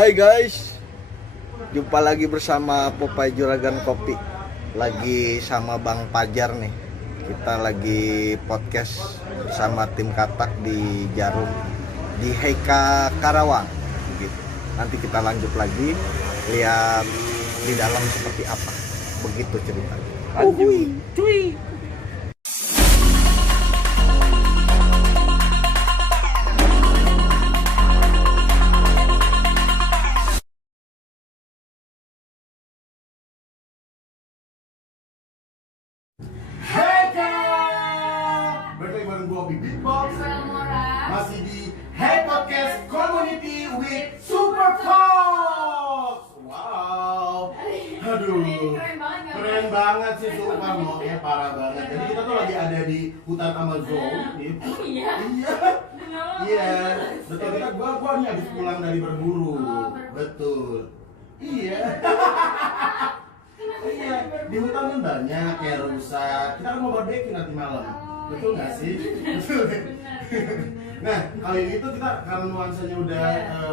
Hai guys, jumpa lagi bersama Popeye Juragan Kopi. Lagi sama Bang Pajar nih. Kita lagi podcast bersama tim Katak di Jarum di Heika Karawang gitu. Nanti kita lanjut lagi lihat di dalam seperti apa. Begitu ceritanya. Lanjut. Cuy. Berarti bareng gua Big Box masih di Hey Podcast Community with Super Fox. Wow. Aduh. Keren banget sih sumpah mau ya, parah banget. Jadi kita tuh lagi ada di hutan Amazon. Iya. Iya. Betul, gua nih habis pulang dari berburu. Betul. Iya. Iya, di hutan kan banyak ya rusak. Kita kan mau barbecue nanti malam. Betul nggak sih? Betul. Nah, kali ini tuh kita karena nuansanya udah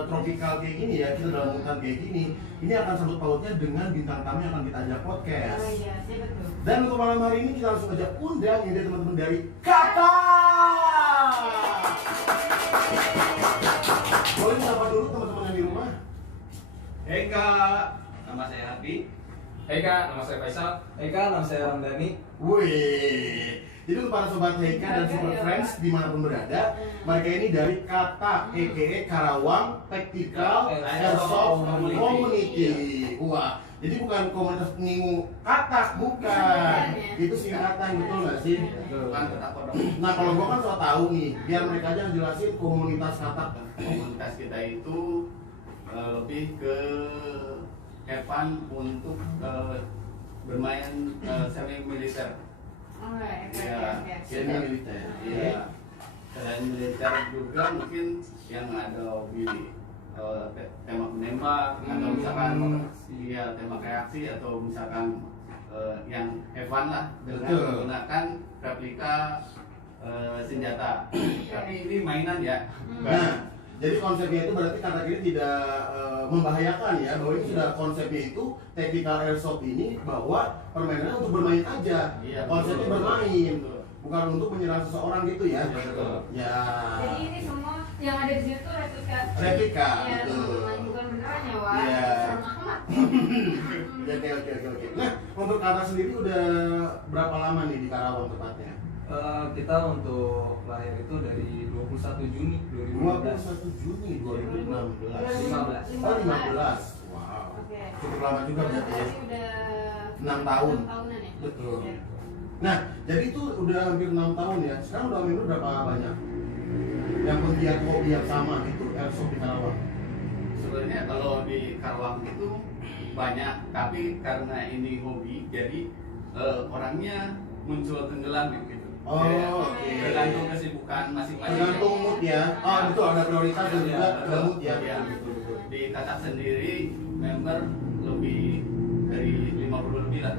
tropikal kayak gini ya, kita dalam hutan kayak gini, ini akan sangkut pautnya dengan bintang tamu yang akan kita ajak podcast. Oh iya, betul. Dan untuk malam hari ini kita langsung aja undang ini teman-teman dari Kata. Boleh sapa dulu teman-teman yang di rumah? Hei Kak, nama saya Habi. Hei Kak, nama saya Faisal. Hei Kak, nama saya Ramdhani. Wih, jadi untuk para sobat Heika dan Super Friends dimanapun berada, mereka ini dari Kata, a.k.a. Karawang Tactical Airsoft Community. Wah, jadi bukan komunitas pengingu katak, bukan. Itu singkatan, betul nggak sih? Bukan Kata Kodok. Nah, kalau gua kan so tahu nih, biar mereka aja jelasin komunitas katak. Komunitas kita itu lebih ke Evan untuk bermain semi militer. Ya, Semi militer. Iya. Selain militer juga mungkin yang ada hobi tembak menembak atau misalkan ya tembak reaksi atau misalkan yang Evan lah dengan Betul. menggunakan replika senjata. Tapi ini mainan ya. Nah, jadi konsepnya itu berarti kata kiri tidak membahayakan ya, bahwa ini sudah konsepnya itu tactical airsoft ini bahwa permainannya untuk bermain aja. Iya, Konsepnya betul. bermain, Betul. bukan untuk menyerang seseorang gitu ya. Iya, betul. Ya. Jadi ini semua yang ada di sini tuh replika. Replika, Iya, betul. bukan beneran ya, Wak. Iya. Serem amat. Ya, oke. Nah, untuk kata sendiri udah berapa lama nih di Karawang tepatnya? Kita untuk lahir itu dari 21 Juni 2015. 21 Juni 2016. 15. Oh, 15. Wow. Oke. Cukup lama juga berarti ya. Berarti udah 6 tahun. 6 tahunan ya. Betul. Iya. Nah, jadi itu udah hampir 6 tahun ya. Sekarang udah hampir berapa banyak yang penggiat hobi yang sama itu airsoft di Karawang? Sebenarnya kalau di Karawang itu banyak, tapi karena ini hobi, jadi orangnya muncul tenggelam gitu. Oh, Jadi, oke. tergantung kesibukan masing-masing. Tergantung mood ya. Oh, betul, ada prioritas dan juga ada mood ya. Iya. Betul. Di Katak sendiri member lebih dari 50 lebih lah,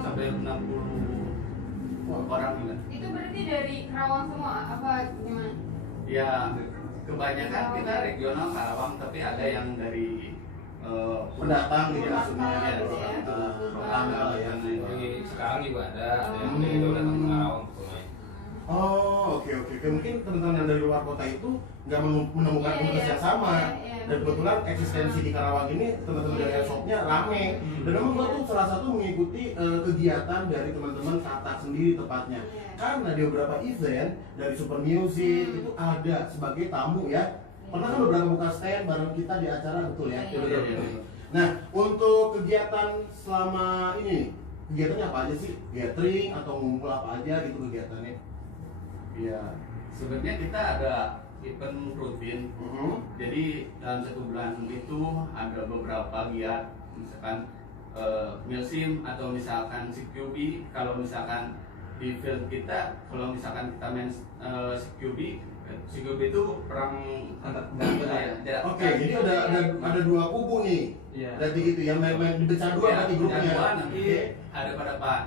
sampai 60 orang juga. Itu berarti dari Karawang semua apa gimana? Ya, kebanyakan kita regional Karawang, tapi ada yang dari Pendatang gitu maksudnya. Ya, gitu ya. Tetangga lah ya. Sekarang juga ada yang Hmm. dari datang ke Karawang untuk main. Oh, oke. Mungkin teman-teman yang dari luar kota itu nggak menemukan Iya, komunitas iya. yang sama. Iya, Dan kebetulan eksistensi di Karawang ini teman-teman dari airsoftnya rame. Dan memang gua tuh salah satu mengikuti kegiatan dari teman-teman Katak sendiri tepatnya. Iya. Karena di beberapa event dari Super Music itu ada sebagai tamu ya. Pernah kan beberapa buka stand bareng kita di acara, betul ya? Iya, iya. Nah, untuk kegiatan selama ini nih, kegiatannya apa aja sih? Gathering atau ngumpul apa aja gitu kegiatannya? Ya, sebenarnya kita ada event rutin. Jadi dalam satu bulan itu ada beberapa giat, misalkan milsim atau misalkan CQB. Kalau misalkan di field kita, kalau misalkan kita main CQB itu perang Antar ya. Oke, jadi ada dua kubu nih. Iya. Berarti gitu ya, main dipecah dua berarti grupnya. Dua nanti Oke. ada pada depan.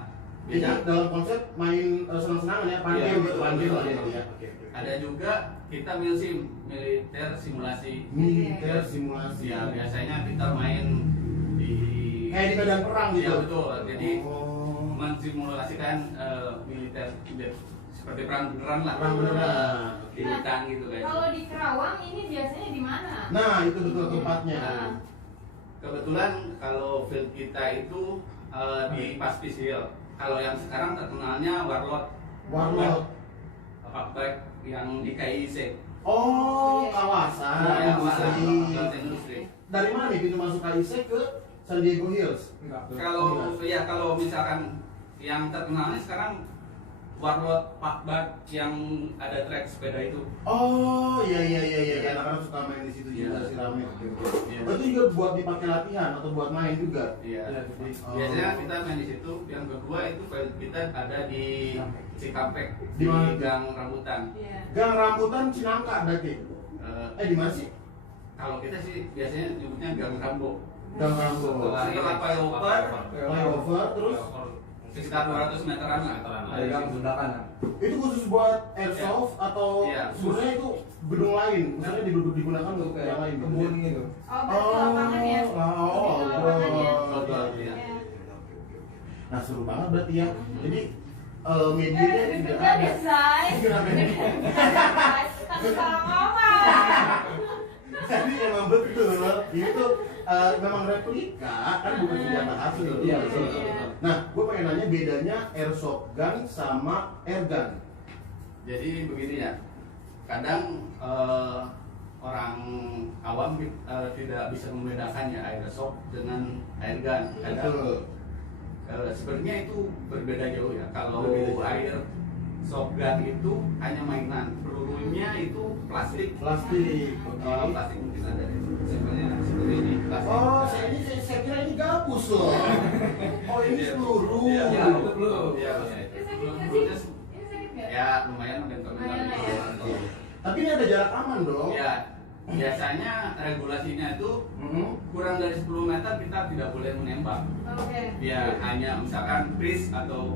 Jadi dalam konsep main senang-senangan ya, panggil Iya, gitu, panggil lah betul. gitu ya. Oke. Ada juga kita milsim, militer simulasi. Militer simulasi. Ya biasanya kita main di Kayak di medan perang gitu. Ya betul. Jadi Oh. mensimulasikan militer seperti perang beneran lah. Perang beneran. Di hutan gitu guys. Kalau di Kerawang ini biasanya di mana? Nah, itu betul tempatnya. Nah, Kebetulan kalau field kita itu di Paspis Hill. Kalau yang sekarang terkenalnya Warlord. Warlord. Back yang di KIC. Oh, kawasan Ya, kawasan industri. industri. Dari mana nih pintu masuk KIC ke San Diego Hills? Enggak. Kalau misalkan yang terkenalnya sekarang Warlord Park yang ada trek sepeda itu. Oh, iya. Anak-anak suka main di situ juga Iya. sih rame. Oke. Iya. Berarti juga buat dipakai latihan atau buat main juga. Iya. Iya, Oh. Biasanya kita main di situ. Yang kedua itu field kita ada di Cikampek Di mana? Gang Rambutan. iya. Gang Rambutan Cinangka berarti. Di mana sih? Kalau kita sih biasanya nyebutnya Gang Rambo. Gang Rambo. Setelah flyover Flyover terus sekitar 200 meteran lah. Ada gang sebelah kanan. itu khusus buat airsoft atau Iya. sebenarnya itu gedung lain, misalnya digunakan untuk Kayak yang lain. kebun gitu. Oh, berarti lapangan ya? Oh, Lebih ke lapangan ya? Betul, Iya. iya. Nah seru banget berarti ya. Jadi media Eh, tidak kerja ada. desain. Kenapa ini? Tapi salah ngomong. Jadi emang betul itu memang replika kan bukan senjata asli. Iya, betul. Iya. Nah, gue pengen nanya bedanya airsoft gun sama air gun. Jadi begini ya, kadang orang awam tidak bisa membedakan ya airsoft dengan air gun. Kadang Betul. sebenarnya itu berbeda jauh ya. Kalau Berbeda jauh. airsoft gun itu hanya mainan, pelurunya itu plastik. Plastik. Plastik mungkin ada sebenarnya seperti ini. Plastik. Oh, saya kira ini gabus loh. Oh, ini Iya. peluru. Iya, Iya, itu peluru. Iya, Ini sakit nggak pelurunya sih? Ini sakit nggak? ya lumayan mengentor. Lumayan lah ya. Tapi ini ada jarak aman dong. Ya, biasanya regulasinya itu Mhm. kurang dari 10 meter kita tidak boleh menembak. Oke. Ya hanya misalkan freeze atau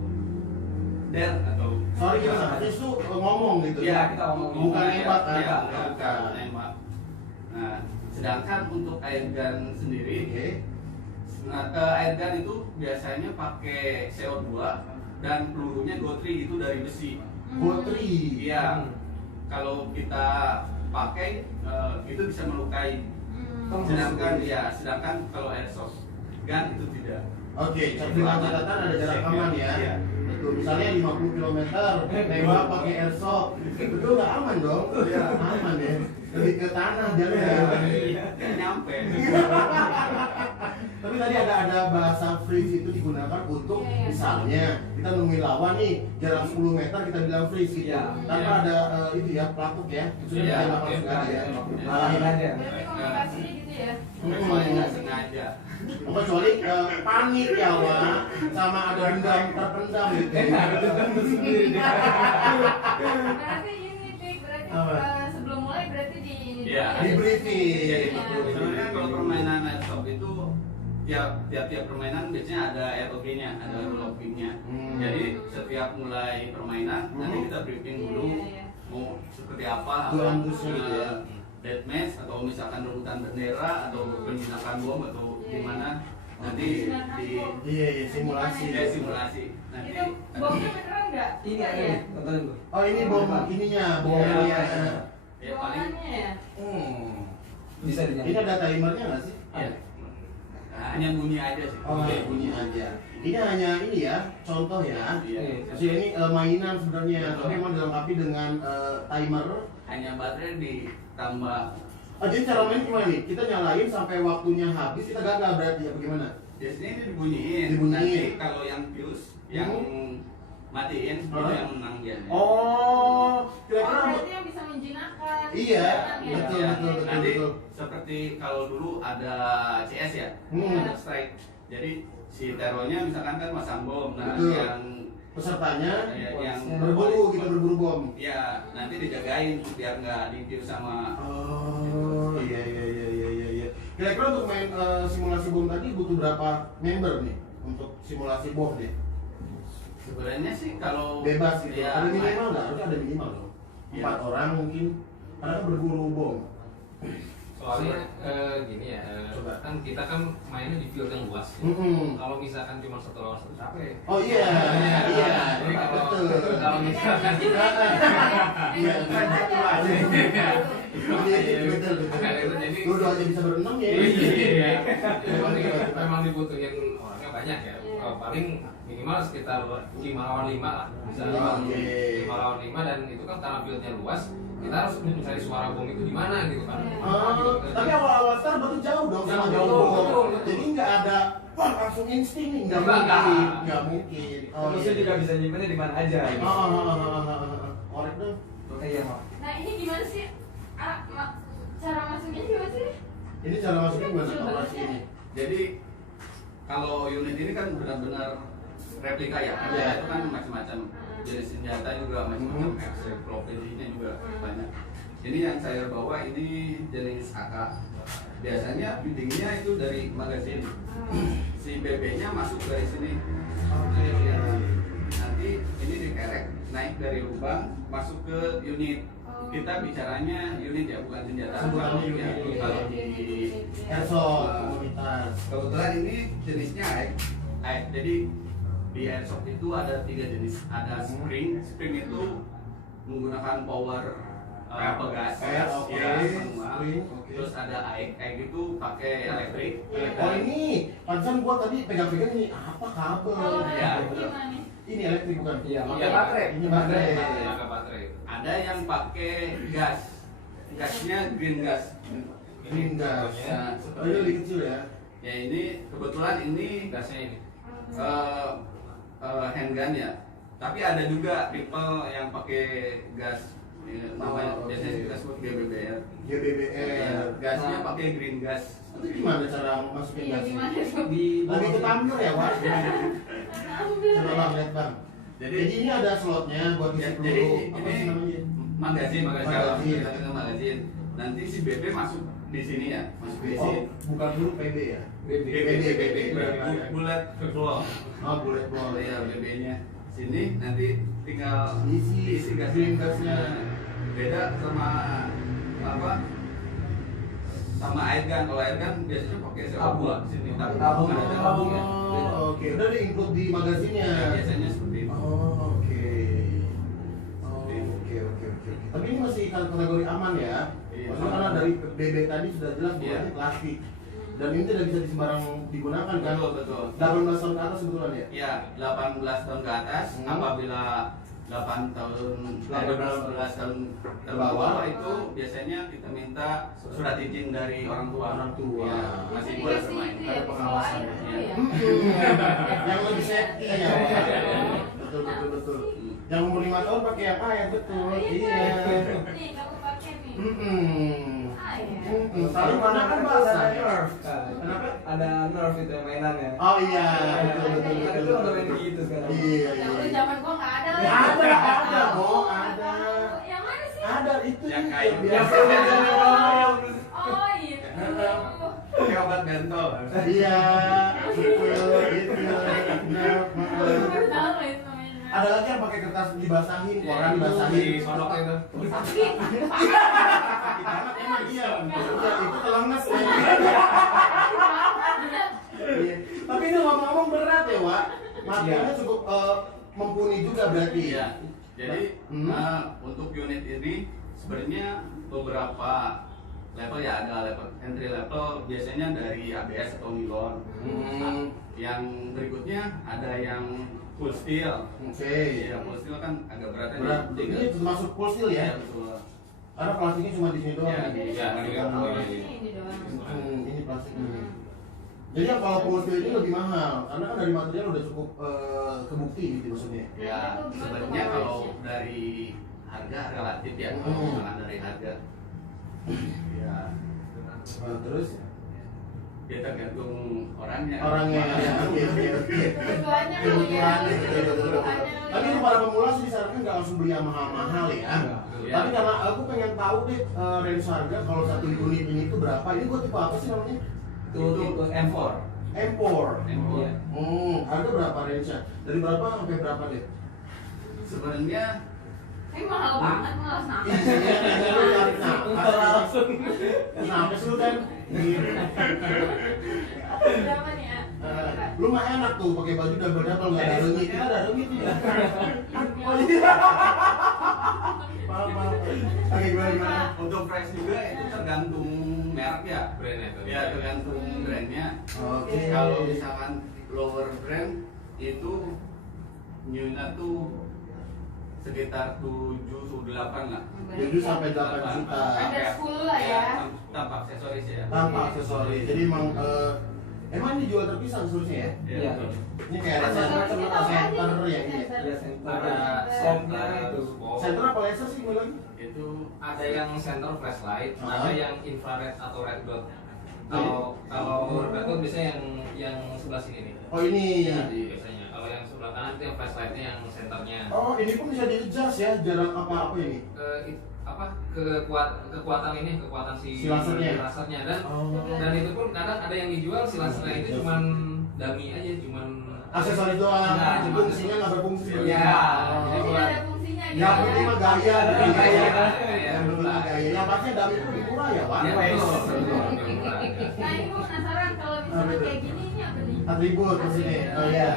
dare atau Sorry kita itu ngomong gitu. ya kita ngomong Bukan nembak kan? ya, bukan nembak. Nah, sedangkan untuk air gun sendiri, Oke. air gun itu biasanya pakai CO2 dan pelurunya gotri itu dari besi. Gotri. Iya. Kalau kita pakai itu bisa melukai. Sedangkan kalau airsoft gun itu tidak. Oke, dengan catatan ada jarak aman ya. Iya. Betul. Misalnya 50 km nembak pakai airsoft, itu nggak aman dong? Iya. Aman ya. Lebih ke tanah jalan ya. Nggak nyampe. Tapi tadi ada bahasa freeze itu digunakan untuk Iya, iya. misalnya kita nemuin lawan nih jarak 10 meter kita bilang freeze gitu. Iya. Tanpa Iya. ada itu ya pelapuk ya. Sudah Iya, ditembak oke. langsung aja ya. Malahin aja. Berarti komunikasinya gitu ya? Kecuali nggak sengaja. Kecuali panik ya Wak, sama ada dendam terpendam gitu. Berarti ini Pik, berarti Apa? sebelum mulai berarti di ini Iya. dulu ya? Di briefing. Jadi Iya. sebenarnya kalau permainan airsoft itu tiap permainan biasanya ada ROP-nya, ada rule of game-nya. Hmm. Jadi setiap mulai permainan nanti kita briefing Iya, dulu iya, iya. mau seperti apa, Duel-duelnya gitu ya. deathmatch atau misalkan rebutan bendera atau penjinakan bom atau Iya, gimana nanti di Iya, iya, simulasi. ya, simulasi nanti Itu bomnya beneran nggak? Ini Nggak ada ya? nih, tontonin tuh. Oh ini bom ininya, bom Iya. ya. ya paling Ruangannya ya? Bisa Ini dinyalain. ada timernya nggak sih? ya hanya bunyi aja sih. Oh, bunyi aja. Ini hanya ini ya, contoh ya. Iya. Maksudnya ini mainan sebenarnya, tapi memang dilengkapi dengan timer. Hanya baterai ditambah. Jadi cara main gimana nih? Kita nyalain sampai waktunya habis, kita gagal berarti ya bagaimana? Biasanya ini dibunyiin. Dibunyiin. Nanti kalau yang fuse, yang matiin itu Hah? yang menang biasanya. Oh, Oh, kira-kira berarti yang bisa menjinakkan. Iya, Menang ya? betul, Ya, betul, betul, nanti betul. seperti kalau dulu ada CS ya, Hmm. ada strike. Jadi si teronya misalkan kan masang bom, nah Betul. yang pesertanya yang berburu gitu, berburu bom. ya nanti dijagain biar nggak di-fuse sama. Oh, iya. Kira-kira untuk main simulasi bom tadi butuh berapa member nih untuk simulasi bom nih? Sebenarnya sih kalau Bebas gitu. ya, Ada minimal nggak? Harusnya ada minimal dong. Iya. 4 orang mungkin. Karena kan berhubung. Soalnya gini ya, kan kita kan mainnya di field yang luas. Kalau misalkan cuma 1 lawan 1 capek. Oh iya. Jadi kalau Betul. kalau misalkan Iya, kan satu aja. Betul. jadi Dua aja bisa berenang ya. iya, memang dibutuhin orangnya banyak ya. Paling minimal sekitar 5 lawan 5 lah. Bisa Oke. 5 lawan 5 dan itu kan karena fieldnya luas, kita harus mencari suara bom itu di mana gitu kan. Tapi awal-awal start berarti jauh dong sama Jauh, bom. betul. Jadi nggak ada wah langsung insting nih, nggak Enggak. mungkin, nggak mungkin. Terusnya juga bisa nyimpennya di mana aja. Gitu. Korek dong. Iya, Mak. Nah ini gimana sih? Cara masuknya gimana sih? Ini cara masuknya gimana operasi ini? Jadi kalau unit ini kan benar-benar replika ya, Iya. itu kan macam-macam jenis senjata juga macam-macam, profesinya juga banyak. Ini yang saya bawa ini jenis AK. Biasanya biddingnya itu dari magazin. Si BB-nya masuk dari sini. Oke. Nanti ini dikerek naik dari lubang masuk ke unit. Kita bicaranya unit ya, bukan senjata. Sebutannya Kalau unit. ya, kalau di Airsoft komunitas. kebetulan ini jenisnya AEK. Jadi di airsoft itu ada 3 jenis. Ada spring itu menggunakan power pegas. Oke. Ya, manual. Spring, oke. Terus ada AEK itu pakai elektrik. Oh ini, pantesan gua tadi pegang-pegang ini apa kabel? Kalau Iya. gimana? Ini elektrik bukan? Iya, Iya, pakai baterai. Ini baterai. Pakai baterai. Ada yang pakai gas. Gasnya green gas. Green gas. Nah, Oh ini lebih kecil ya? ya ini kebetulan ini Gasnya ini. handgun ya. Tapi ada juga rifle yang pakai gas. Namanya Oh, oke. biasanya kita sebut GBBR. GBBR. Gasnya pakai green gas. Itu gimana cara masukin Iya gas? gimana tuh? Di Lebih ke tumbler ya, Pak? Ambil. Coba Bang, lihat Bang. Jadi ini ada slotnya buat isi Jadi peluru. Apa ini sih namanya? magazin, Magazin. kita bilang magazin. Nanti si BB masuk di sini ya, masuk di Oh, sini. bukan dulu PB ya? BB. Bullet ball. Oh, bullet ball. Ya BB-nya sini nanti tinggal Isi gasnya. gasnya. Beda sama apa? Sama air gun. Kalau air gun biasanya pakai Tabung. buat sini tabung. Tabung. Bukan ada tabungnya. Oh, oke. Udah di-include di magazinnya. Biasanya seperti itu. Oh, oke. Oh, oke. Tapi ini masih kategori aman ya? Iya. Maksudnya karena dari BB tadi sudah jelas Iya. bukannya plastik. Dan ini tidak bisa sembarang digunakan kan? Betul. 18 tahun ke atas sebetulnya ya? Ya, 18 tahun ke atas. Apabila 18 tahun ke bawah itu biasanya kita minta surat izin dari orang tua. Orang tua. Ya, masih Jadi boleh kasih bermain. itu ya, Ada pengawasan. soal itu ya. Yang lebih safety ya. Betul. Yang umur 5 tahun pakai yang air betul. Iya. Nih kamu pakai nih. Ah ya. Tapi mana kan basah ya? Kenapa? Ada nerf itu yang mainannya. Oh iya, Kan itu udah main gitu sekarang. Iya. Zaman zaman gua nggak ada. Ada, Mo, ada. Yang mana sih? Ada itu Yang kayu. biasa. Oh itu. Pakai obat bentol. Iya, betul gitu. Benar. Baru tahu loh itu namanya. Ada lagi yang pakai kertas dibasahin, koran Di dibasahin. pondok itu. Sakit. Banget emang iya. Iya, itu telenges ya. Iya. Tapi ini ngomong-ngomong berat ya, Wak. Materialnya cukup mumpuni juga berarti. Iya. Jadi Hmm. untuk unit ini sebenarnya beberapa level ya, ada level entry level biasanya dari ABS atau nilon. Hmm. Yang berikutnya ada yang full steel. Oke. Ya, full steel kan agak beratnya Berat. nih. Ini termasuk full steel Ya, ya? betul. Karena plastiknya cuma di sini doang. Iya, ya? iya, Ini doang. Ini plastiknya. Jadi yang kalau full steel ini lebih mahal karena kan dari material udah cukup kebukti gitu maksudnya. Ya, sebenarnya kalau dari harga relatif ya, kalau Hmm. misalkan dari harga. Ya, Terus ya tergantung orangnya. orangnya ya. Oke. Kebutuhannya kali ya. Kebutuhannya. Tapi untuk para pemula sih disarankan nggak langsung beli yang mahal-mahal ya. Iya. Tapi karena aku pengen tahu deh range harga kalau satu unit ini tuh berapa? Ini buat tipe apa sih namanya? Itu tipe M4. M4. Iya. Harga berapa range-nya? Dari berapa sampai berapa deh? Sebenarnya Ini mahal banget, malas nafas. Iya, lu tarik nafas langsung. Kenapa sih lu kan? Berapa nih ya? Lu mah enak tuh pakai baju double-double nggak ada rengit. Kita ada rengit ya. Oh iya. Maaf. Oke, gimana? Untuk price juga itu tergantung merek ya. Brandnya tuh. Ya tergantung brandnya. Oke. Kalau misalkan lower brand itu newnya tuh sekitar 7-8 lah. 7 sampai 8 juta. Ada 10 lah ya. Tanpa aksesoris ya. Tanpa aksesoris. Jadi emang emang ini jual terpisah aksesorisnya ya? Iya. Ini kayak ada center ya ini ya? Iya, center. Ada Softnya center itu. Center apa laser sih gue lagi? Itu ada yang center flashlight, Ah. ada yang infrared atau red dot. Kalau red dot biasanya yang sebelah sini nih. Oh ini. Jadi biasanya kalau yang sebelah kanan itu yang flashlightnya yang centernya. Oh ini pun bisa di-adjust ya jarak apa ini? Kekuatan Si lasernya? lasernya Oh. dan itu pun kadang ada yang dijual si lasernya itu cuman dummy aja, cuman Aksesoris doang, Nah, cuma fungsinya nggak berfungsi. Iya. Jadi tidak ada fungsinya gitu. Yang penting mah gaya, Ada gaya. gaya. Yang penting mah gaya. Yang pasti dami itu lebih murah ya, Wan. Ya, betul. Nah ini gue penasaran kalau misalnya kayak gini ini apa nih? Atribut di sini. Oh iya.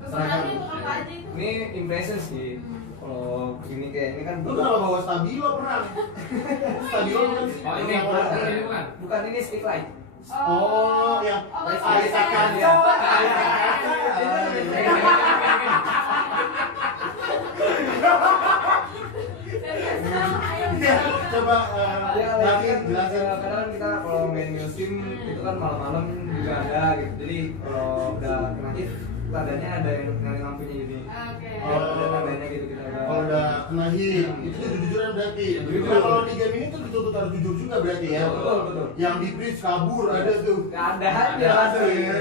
Kesukaannya untuk apa aja itu? Ini impression sih. Kalau ini kayak ini kan Lu kenapa bawa stabilo perang? Stabilo kan? Oh ini bukan. bukan ini stick light. Oh, yang masih Aisyah bisa kaca. ya? Aisyah kaca. Iya, coba Ya, nanti kan jelasin. kadang kita kalau main musim itu kan malam-malam juga ada gitu. Jadi kalau udah kena hit, tandanya ada yang nyalain lampunya jadi. Oke. Ada tandanya gitu kita ada. Kalau udah kena hit, itu jujuran berarti. Jujur. Nah, kalau di game ini tuh dituntut harus jujur juga berarti ya. Betul. Yang di bridge kabur ada tuh. Nggak ada aja Ada, sih. ya.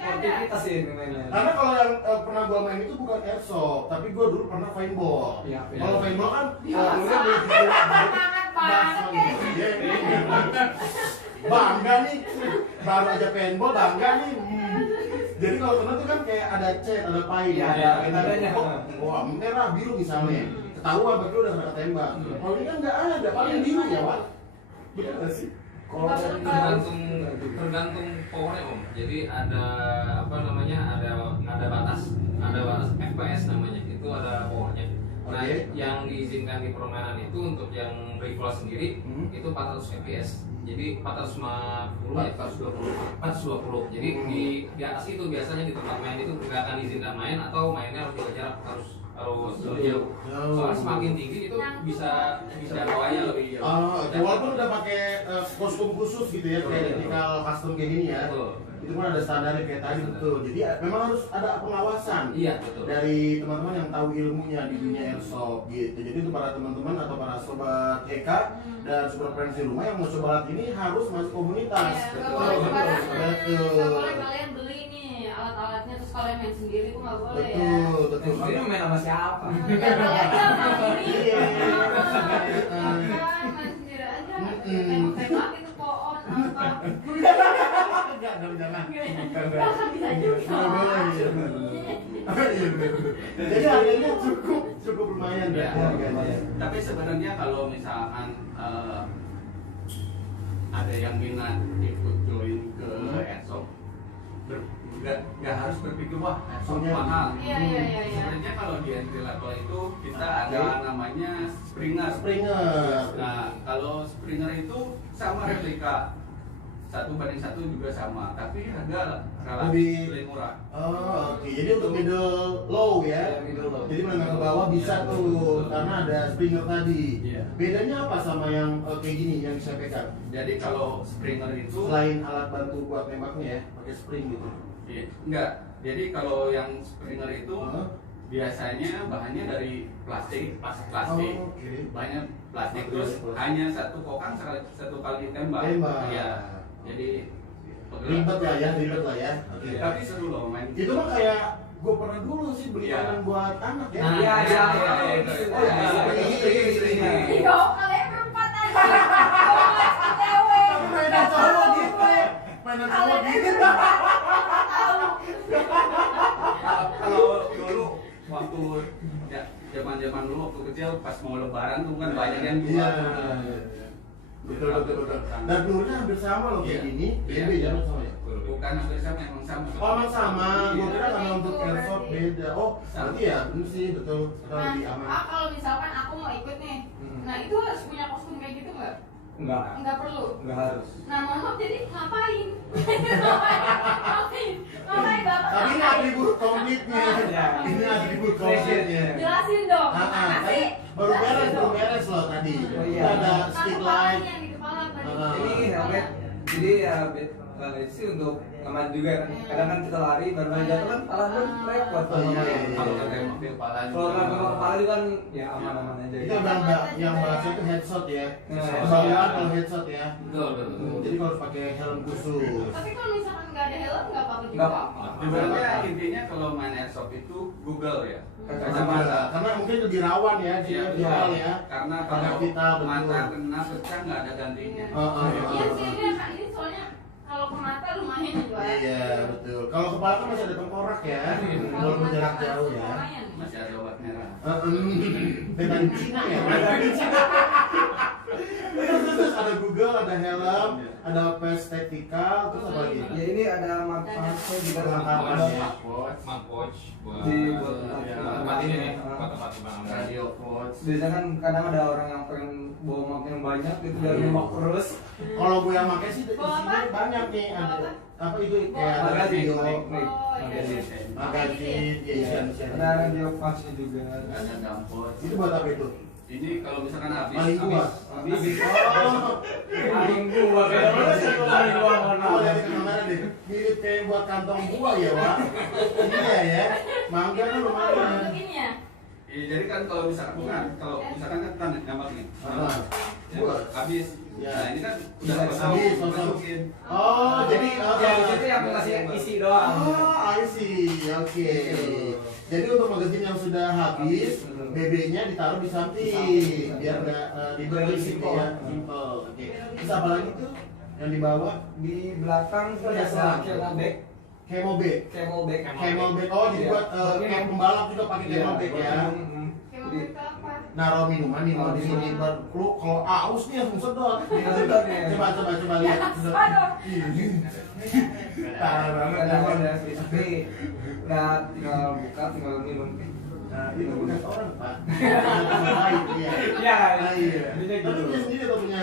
Sportivitas sih mainnya. Karena kalau yang pernah gua main itu bukan airsoft, tapi gua dulu pernah paintball. Iya, iya. Kalau paintball kan Biasa. Semangat banget bangga nih, baru aja paintball bangga nih. Jadi kalau kena tuh kan kayak ada cat, ada paint, Iya, ada iya, kita adanya. oh merah biru misalnya, ketahuan berarti udah kena tembak. Kalau ini kan nggak ada, paling biru ya Wan. Bener nggak sih? Kalau dari tergantung powernya om. Jadi ada apa namanya, ada batas FPS namanya, itu ada powernya. Nah Oke. yang diizinkan di permainan itu untuk yang rifle sendiri itu 400 FPS. Jadi 450 ya 420. Jadi di atas itu biasanya di tempat main itu nggak akan diizinkan main atau mainnya harus jaga jarak, harus jauh. Soalnya semakin tinggi itu bisa jangkauannya lebih jauh. Oh, walaupun udah pakai kostum khusus gitu ya, kayak technical custom kayak gini ya. Betul. Itu pun ada standarnya kayak tadi betul. Jadi memang harus ada pengawasan. Iya, betul. Dari teman-teman yang tahu ilmunya di dunia airsoft gitu. Jadi untuk para teman-teman atau para sobat Eka dan super friends di rumah yang mau coba alat ini harus masuk komunitas. Iya, nggak boleh sembarangan. Betul. Nggak boleh kalian beli nih alat-alatnya terus kalian main sendiri itu nggak boleh ya. Betul. Ini main sama siapa? Ya boleh aja sama ini. Iya. Kan main sendiri aja. Tembak-tembak itu pohon apa. Enggak dong, jangan. Kan bisa juga. Nggak boleh, iya. Iya, bener. Jadi harganya cukup lumayan Ya, harganya. tapi sebenarnya kalau misalkan ada yang minat ikut join ke airsoft, nggak harus berpikir wah airsoft Punya. mahal. Iya. Sebenarnya kalau di entry level itu kita ada namanya Springer. Springer. Nah kalau Springer itu sama replika 1:1 juga sama, tapi harga relatif lebih murah. Oh, oke. Jadi untuk middle low ya. Iya, middle low. Jadi menengah ke bawah bisa tuh karena ada Springer tadi. Iya. Bedanya apa sama yang kayak gini yang saya pegang? Jadi kalau Springer itu Selain alat bantu buat nembaknya ya, pakai spring gitu. iya, enggak. Jadi kalau yang Springer itu Hah? biasanya bahannya dari plastik. Oh, oke. Banyak plastik Oke, terus plastik. hanya satu kokang satu kali tembak. Tembak. Iya. Jadi Ribet lah ya. Oke. Iya, tapi seru loh main. Itu mah kayak gue pernah dulu sih beli Iya. mainan buat anak ya. Nah, Iya. Oh, iya. Iya, kalian berempat aja. Cewek. Tapi mainan cowok gitu. Mainan cowok gitu. Kalau dulu waktu ya zaman zaman dulu waktu kecil pas mau lebaran tuh kan banyak yang Iya. jual. Betul. Dan dulunya hampir sama loh kayak Iya. gini. Iya. Beda ya sama ya. Bukan hampir sama, emang sama. Oh emang sama, gue Iya. kira karena untuk airsoft beda. Oh berarti ya bener sih betul. Kalau lebih aman. Kalau misalkan aku mau ikut nih, nah itu harus punya kostum kayak gitu nggak? Enggak. Nggak perlu. Enggak harus. Nah mohon maaf jadi ngapain? ngapain bapak? Tapi ini atribut komplitnya. Iya. Ini atribut komplitnya. Jelasin dong. Ah, Mana tadi sih? baru beres loh tadi. Oh, iya. Ada Nah, stick kepalanya light. yang di kepala tadi. Ini helmet. Jadi ya itu sih untuk aman juga kan. Kadang kan kita lari baru aja jatuh kan kepala kan repot. Oh, iya. Kalau nggak tembak di kepala Kalau nggak kepala kepala itu kan ya aman-aman aja. Itu Gitu. yang bahasa itu headshot ya. Nah, Kebawaan kalau headshot ya. Betul. Jadi kalau harus pakai helm khusus. Tapi kalau misalkan nggak ada helm nggak apa-apa juga. Nggak apa-apa. Sebenarnya intinya kalau main airsoft itu Google ya. Kacamata. Karena mungkin lebih rawan ya di Iya, vital ya. Karena Karena kalau kita mata betul. kena pecah nggak ada gantinya. Iya sih ini soalnya kalau ke mata lumayan juga. Iya betul. Kalau kepala kan masih ada tengkorak ya. Walaupun jarak jauh ya. Lumayan. Masih ada obat merah. Dengan Cina ya. Dengan Cina. Terus ada Google, ada helm, ada vest tactical, terus apa lagi? Ya ini ada manfaatnya juga Perlengkapan ada ya. Smartwatch buat Di buat tempat ini nih, buat tempat timbangan. Radio coach. biasanya kan kadang ada orang yang pengen bawa makin banyak gitu dari nembak terus. Kalau gue yang pakai sih Bawa isinya apa? banyak nih. Ada Bawa apa itu kayak Bawa ada magazin, video, Oh, iya. magazin, ya isian-isian. Ada radio flash juga. Ada dampot. Itu buat apa itu? Ini kalau misalkan habis. Maling gua. Habis. Oh, Maling gua beda banget sama maling gua mana. oh lihat ke kamera deh. Mirip kayak buat kantong buah ya, Wak. Iya ya. Mangga kan lumayan. Untuk ini ya. Iya, jadi kan kalau misalkan bukan, kalau misalkan kan tanda gambar nih. Ya, Buat. habis. Ya. Nah, ini kan udah Bisa kosong, habis, kosong. masukin. Oh, jadi Ya di situ yang kasih isi doang. Oh, I see. Oke. Jadi untuk magazin yang sudah habis, BB-nya ditaruh di samping biar nggak dibeli gitu ya. Simple. Oke. Terus apa lagi tuh yang dibawa? Di belakang itu ada camelback. Camelback. Camelback. Camelback. Oh, dibuat kayak pembalap juga pakai camelback ya. Kayak mau minta apa? Naruh minuman nih mau di sini baru kalau aus nih langsung sedot. Sedot nih. Coba lihat. Aduh. Parah banget. Kadang ada tapi udah tinggal buka tinggal minum. Nah, itu bukan orang, Pak. Lain, iya. Iya, Ah, iya. intinya Tapi gitu. punya sendiri atau punya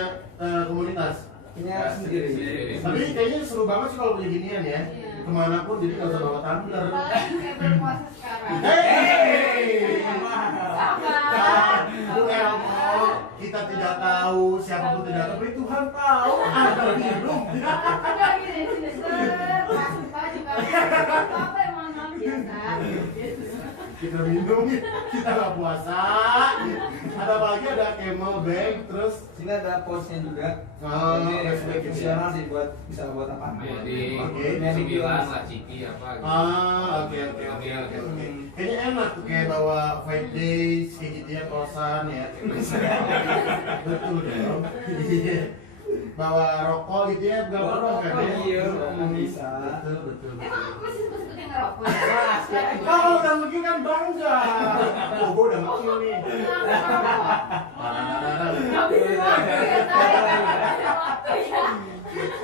komunitas? Punya sendiri. Tapi kayaknya seru banget sih kalau punya ginian ya. Iya. Kemanapun jadi nggak usah bawa tumbler. Apalagi kayak berpuasa sekarang. Hei, Sabar. Bu Elmo, kita tidak tahu, siapapun tidak tahu, tapi Tuhan tahu ada minum. Udah gini sini set. Masuk baju kalau apa emang maaf biasa. Kita minum, kita nggak puasa. Ada apa lagi? Ada camelback, terus Sini ada pouchnya juga. Oh, Ini respect ya. fungsional sih buat bisa buat apa? Jadi Oke. sembilan lah ciki apa gitu. Oke. Kayaknya enak tuh kayak bawa 5 days kayak gitu ya kosan ya. Betul dong. Iya. Bawa rokok gitu ya, enggak Bawa apa-apa kan rokok, ya? iya, bisa. Betul. Emang aku masih sebut-sebut yang ngerokok? Kalau udah begini kan bangga. Oh, gua udah makin nih. Nggak bisa ya,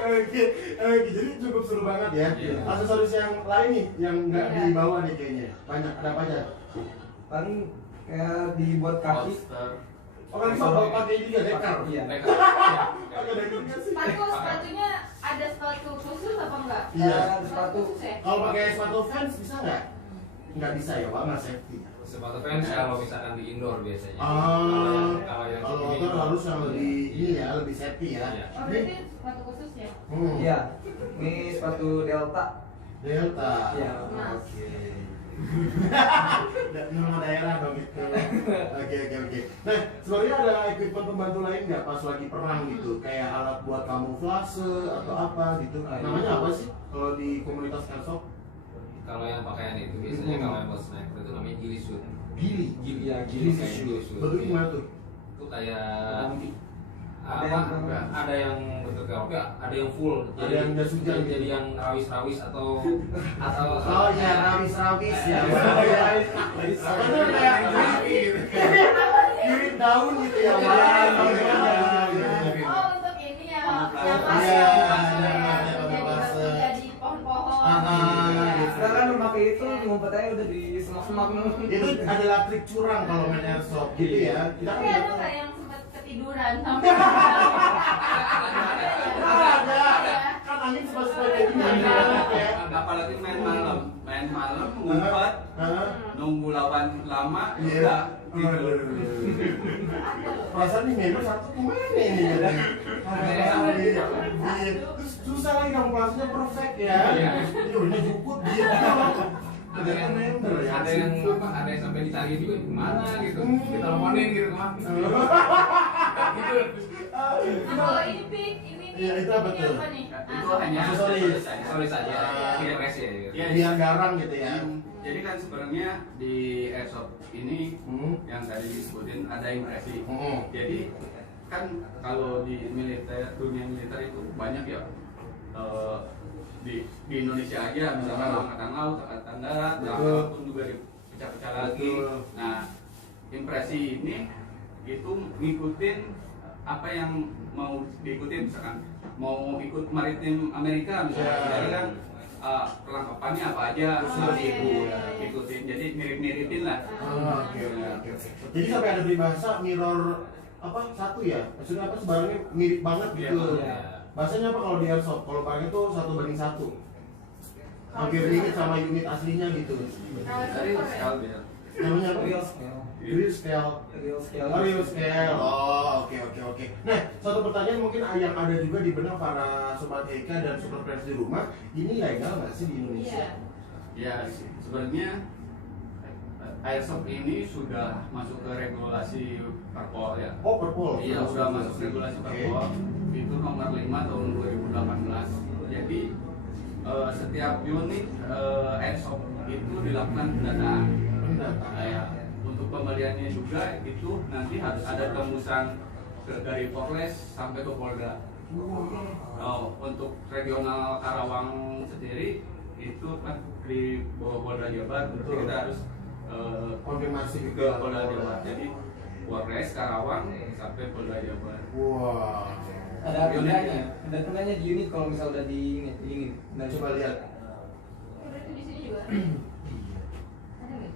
Oke, jadi cukup seru banget ya. Iya. Aksesoris yang lain nih, yang nggak Iya. dibawa nih kayaknya. Banyak, ada apa aja? Paling kayak dibuat kaki. Poster. Oh kan bisa bawa pakai juga dekar. Iya. Mereka Pakai dekar nggak sih? Sepatunya ada sepatu khusus apa enggak? Iya. Ada sepatu. khusus ya? Kalau pakai sepatu fans bisa nggak? Nggak bisa ya, Wak, nggak safety. sepatu fans kalau misalkan di indoor biasanya. Kalau yang kalau ini- outdoor harus yang lebih ini ya, lebih safety ya. Iya. Oh berarti sepatu khusus ya? Iya. Ini sepatu Delta. Delta. Iya. Oke. Nama daerah dong itu. Oke. Nah, sebenarnya ada equipment pembantu lain nggak pas lagi perang gitu? Kayak alat buat kamuflase atau apa gitu? Namanya apa sih kalau di komunitas airsoft? Kalau yang pakaian itu biasanya kalau yang buat sniper itu namanya ghillie suit. Gili. Ghillie, Iya, ghillie ghillie kayak suit. ghillie suit. Bentuknya gimana tuh? Itu kayak ada yang bentuknya oke, ada yang full, Ada yang jas hujan. jadi yang rawis atau Oh ya, rawis ya. Apa tuh kayak irit daun gitu ya. Oh, untuk ini ya, Iya, jadi pohon-pohon. Kita kan memakai itu ngumpet aja udah di semak-semak. Itu adalah trik curang kalau main airsoft gitu ya. Kita Tapi kan ada nggak yang sempat ketiduran sampai ada. Kan angin suka-suka kayak gini. Ya. Apalagi main malam ngumpet, nunggu lawan lama, Iya. udah tidur. Perasaan nih member satu kemana ini ya? Terus susah lagi kamu kelasnya perfect ya. Iya. Ya udah juput dia. Ternyata member ya. ada yang sampai dicari juga gimana gitu, diteleponin gitu kemana gitu. Nah, kalau ini pik, ini Iya, itu apa tuh? nih? Itu hanya Aksesoris. Sorry saja, tidak rese ya. Ya, Biar garang gitu ya. Jadi kan sebenarnya di airsoft ini yang tadi disebutin ada impresi. Jadi kan kalau di militer, dunia militer itu banyak ya, di Indonesia aja misalkan angkatan laut, angkatan darat, angkatan pun juga dipecah-pecah lagi. Betul. Nah, impresi ini itu ngikutin apa yang mau diikutin, misalkan mau ikut maritim Amerika misalnya. Ya. Jadi kan perlengkapannya apa aja harus ikutin, jadi mirip-miripin lah. Oke. Jadi sampai ada peribahasa mirror apa satu ya? Maksudnya apa sebarangnya mirip banget gitu. Iya. Bahasanya apa kalau di airsoft? Kalau barang itu 1:1. Hampir mirip sama unit aslinya gitu. Dari sekali ya. Namanya apa? Real scale. Real scale. Real scale. Oh, real scale. Oh, oke. Nah, satu pertanyaan mungkin yang ada juga di benak para sobat Eka dan super friends di rumah, ini legal nggak sih di Indonesia? Iya. Ya, sebenarnya airsoft ini sudah masuk ke regulasi Perpol ya. Oh, Perpol. Iya, sudah masuk regulasi Oke. Perpol. Itu nomor 5 tahun 2018. Jadi setiap unit airsoft itu dilakukan pendataan. Pendataan. Ya, untuk pembeliannya juga itu nanti harus ada tembusan dari Polres sampai ke Polda. Oh, untuk regional Karawang sendiri itu kan di bawah Polda Jabar, berarti Betul. kita harus Konfirmasi ke Polda Jabar. Jadi Polres Karawang sampai Polda Jabar. Wah. Ada tandanya di unit kalau misal udah di unit. Nah, coba lihat. Berarti di sini juga. Ada nggak?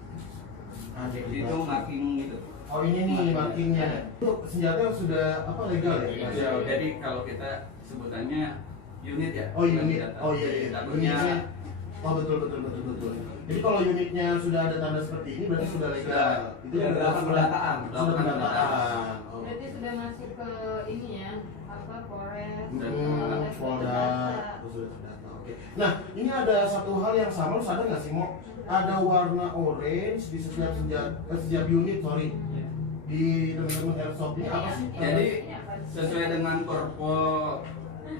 Ada Itu marking gitu. Oh, ini nih markingnya. Itu senjata sudah apa legal ya? Ya, jadi kalau kita sebutannya unit ya. Oh, unit. Senjata. Oh iya. Takutnya Unitnya. Oh, betul. Jadi kalau unitnya sudah ada tanda seperti ini berarti sudah legal. Itu Sudah dilakukan pendataan. Sudah pendataan. Oh. Berarti sudah masuk ke ini ya, apa Polres, Polda. Oh, sudah terdata. Oke. Nah, ini ada satu hal yang sama, lu sadar nggak sih, Mo? Ada warna orange di setiap unit, sorry. Di teman-teman airsoft ini apa sih? Jadi sesuai dengan Perpol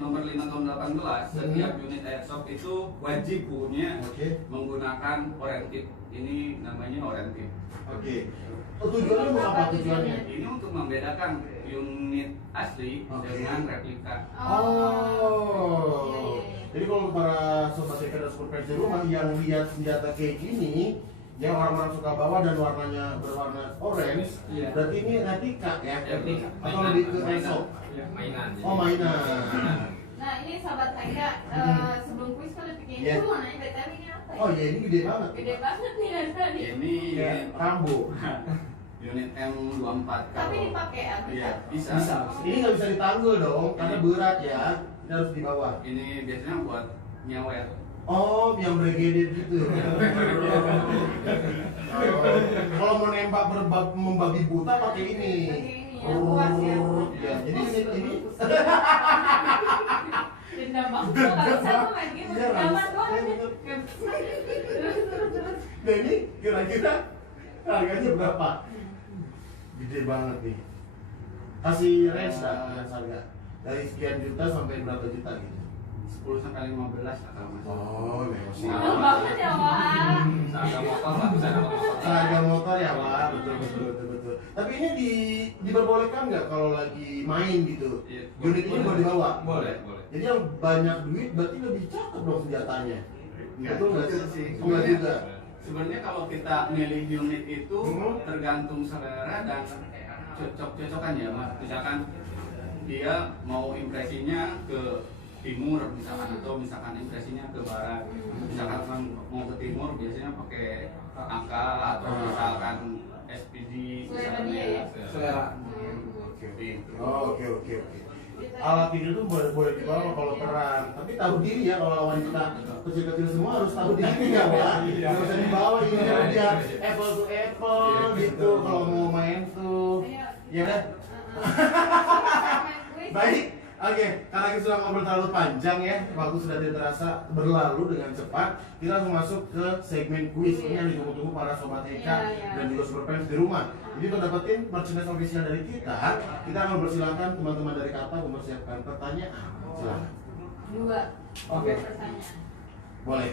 nomor 5 tahun 18, setiap unit airsoft itu wajib punya Oke. menggunakan orange tip. Ini namanya orange tip. Oke. Oh, tujuannya untuk apa tujuannya? Ini untuk membedakan unit asli Oke. dengan replika. Oh. Jadi kalau para sobat Eka dan super fans di rumah yang lihat senjata kayak gini, yang orang-orang suka bawa dan warnanya berwarna orange, Iya. berarti ini replika ya? Replika. Atau lebih ke airsoft? Mainan. Oh, mainan. Nah ini sahabat saya sebelum kuis kan udah bikin Iya. itu mau nanya BTW ini apa ya? Oh iya, ini gede banget. Gede banget nih dari tadi. Ini Kayak Rambo. unit M24. Tapi dipakai ya bisa. Iya, bisa. Bisa. Ini nggak bisa ditanggul dong, karena berat ya. Ini harus di bawah. Ini biasanya buat nyawer. Oh, yang brigade gitu. Oh, kalau mau nembak membabi buta pakai ini. Pakai ini ya, puas ya. Ya, jadi ini Dendam banget. Kalau sama main game Iya, dendaman Rans. doang. Iya, betul. Terus. Nah ini kira-kira harganya berapa? Gede banget nih. Kasih range lah harga dari sekian juta sampai berapa juta gitu. 10 sampai 15 lah kalau nggak salah. Oh, negosi. Mahal banget ya, Wak. Seharga motor lah, bisa dapat motor. Harga motor ya, Pak. Betul. Tapi ini diperbolehkan nggak kalau lagi main gitu? Iya, Unit ini boleh dibawa? Boleh. Jadi yang banyak duit berarti lebih cakep dong senjatanya. Betul nggak Betul sih. sih? Enggak juga. Sebenarnya kalau kita milih unit itu Hmm. tergantung selera dan cocok-cocokan ya, Mas. Misalkan dia mau impresinya ke timur misalkan, atau misalkan impresinya ke barat. Misalkan kan mau ke timur biasanya pakai AK atau misalkan SPD Selera misalnya. dia ya? Selera. Oke. Alat ini tuh boleh dibawa kalau perang, tapi tahu diri ya kalau lawan kita kecil-kecil semua harus tahu diri ya, Pak. Nggak usah dibawa ini biar apple to apple gitu kalau mau main tuh. Ya udah. Baik, oke. Karena kita sudah ngobrol terlalu panjang ya, waktu sudah tidak terasa berlalu dengan cepat. Kita langsung masuk ke segmen kuis. Ini yang ditunggu-tunggu para sobat Eka dan juga super fans di rumah. Jadi untuk dapetin merchandise official dari kita akan mempersilahkan teman-teman dari Kata mempersiapkan pertanyaan. Silakan. 2. Oke. Pertanyaan. Boleh.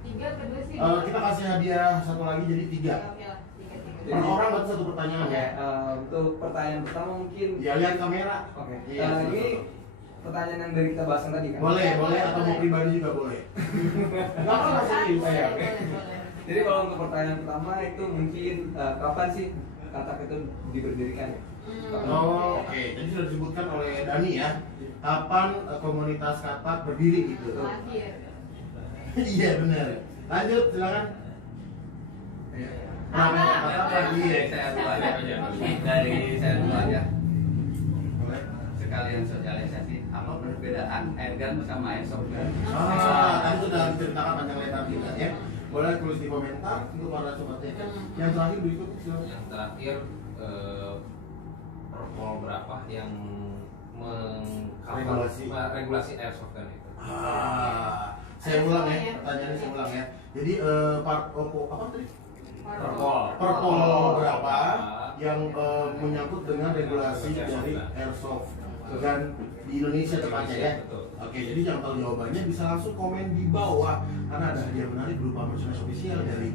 3 kedua sih. Kita kasih hadiah satu lagi jadi 3. Oke lah, 3. Per orang berarti satu pertanyaan Oke, ya. untuk pertanyaan pertama mungkin. Ya lihat kamera. Oke. Iya. Ini pertanyaan yang dari kita bahasan tadi kan. Boleh atau mau pribadi juga boleh. Enggak apa-apa serius. Oke, Boleh, oke. boleh. Jadi kalau untuk pertanyaan pertama itu mungkin kapan sih Katak itu diberdirikan? Oh, oke. Jadi sudah disebutkan oleh Dani ya. Kapan komunitas Katak berdiri gitu. Lahir. Iya benar. Lanjut silakan. Namanya Katak lagi. Saya dulu aja. Dari saya dulu aja. Boleh. Sekalian sosialisasi apa perbedaan airgun sama airsoft gun. Tadi sudah diceritakan panjang lebar juga ya. Boleh tulis di komentar untuk para sobat TK. Yang terakhir berikut silakan. Yang terakhir perpol berapa yang regulasi airsoft gun itu? Saya ulang ya, pertanyaannya saya ulang ya. Jadi apa tadi? Perpol berapa yang menyangkut dengan regulasi dari airsoft gun di Indonesia tepatnya ya? Betul. Oke, jadi yang tahu jawabannya bisa langsung komen di bawah karena ada hadiah menarik berupa merchandise official dari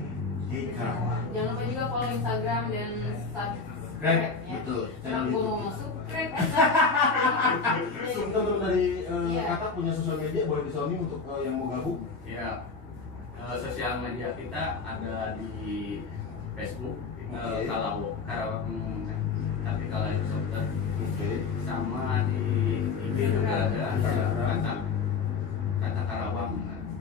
Eka. Jangan lupa juga follow Instagram dan subscribe ya. Betul, channel Aku YouTube. mau subscribe. Teman-teman dari Iya. Kakak punya sosial media boleh di untuk yang mau gabung. Ya, sosial media kita ada di Facebook, Oke. Karawang tapi kalau airsoft gun, Oke. sama di IG juga ada kata Karawang.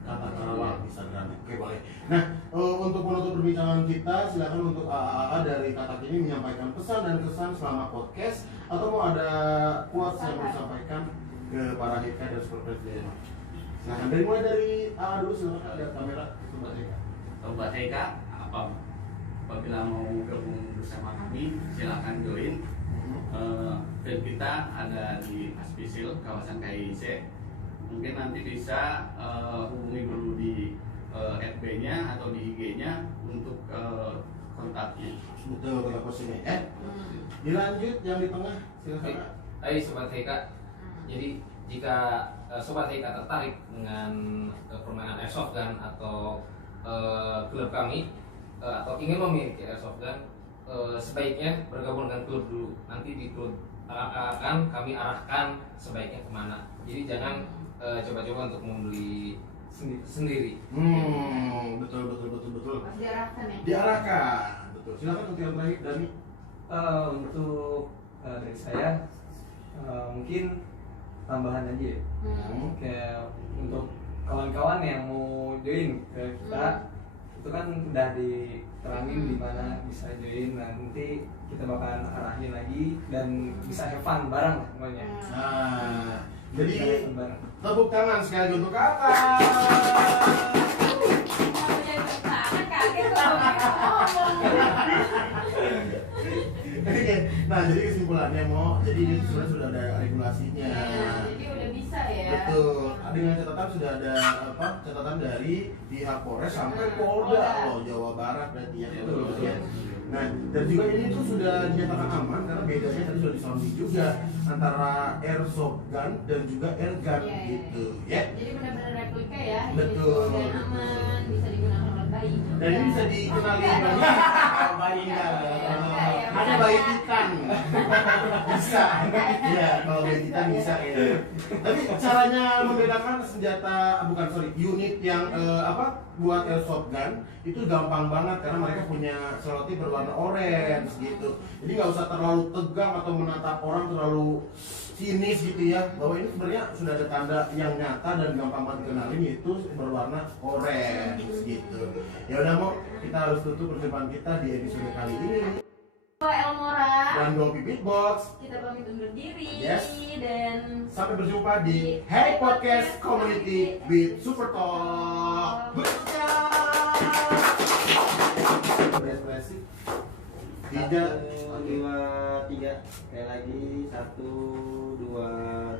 Kata Karawang Instagram. Oke boleh. Nah untuk menutup perbincangan kita silakan untuk AAA dari Katak ini menyampaikan pesan dan kesan selama podcast atau mau ada quotes yang mau disampaikan ke para Heka dan super presiden. Silakan dari mulai dari AA dulu silakan ada kamera Sobat Heka. Sobat Eka, apabila mau gabung bersama kami, silakan join. Film kita ada di Aspisil, kawasan KIC. Mungkin nanti bisa hubungi dulu di FB-nya atau di IG-nya untuk kontaknya. Betul kontak personnya ya. Dilanjut yang di tengah silakan. Kak. Hai Sobat Heka, jadi jika Sobat Heka tertarik dengan permainan airsoft gun atau klub kami atau ingin memiliki airsoft gun, sebaiknya bergabung dengan klub dulu. Nanti di klub akan kami arahkan sebaiknya kemana. Jadi jangan coba-coba untuk membeli sendiri. Betul. Harus diarahkan ya. Diarahkan. Betul. Silakan untuk yang terakhir Dani. Untuk dari saya mungkin tambahan aja ya. Kayak untuk kawan-kawan yang mau join ke kita itu kan udah diterangin di mana bisa join. Nah, nanti kita bakalan arahin lagi dan bisa have fun bareng semuanya. Nah, jadi Bisa have fun bareng. tepuk tangan sekali lagi untuk Kakak. Kalau jadi tangan kaget tuh ngomong. Oke, nah jadi kesimpulannya mau, jadi ini sebenarnya sudah ada regulasinya. Jadi udah bisa ya. Betul. dengan catatan sudah ada apa? Catatan dari pihak Polres sampai Polda loh, Jawa Barat berarti ya. Betul ya. Nah, dan juga ini tuh sudah dinyatakan aman karena bedanya tadi sudah disounding juga antara airsoft gun dan juga air gun Iya, iya, gitu ya. Jadi benar-benar replika ya. Betul. Gitu, dan aman, bisa digunakan oleh bayi. Dan ini bisa dikenali Oh, banyak bayi Enggak, ya. ada bayi titan bisa ya kalau bayi titan bisa ya. Tapi caranya membedakan senjata unit yang buat airsoft gun itu gampang banget karena mereka punya selotip berwarna orange gitu. Jadi nggak usah terlalu tegang atau menatap orang terlalu sinis gitu ya, bahwa ini sebenarnya sudah ada tanda yang nyata dan gampang banget dikenalin, yaitu berwarna orange gitu. Ya udah Mo, kita harus tutup perjumpaan kita di episode kali ini. Gua Elmora. Dan Gopi Beatbox. Kita pamit undur diri. Yes. Dan Sampai berjumpa di Hey Podcast Community with Super Talk. Berekspresi. 3, 2, 3. Sekali lagi 1, 2.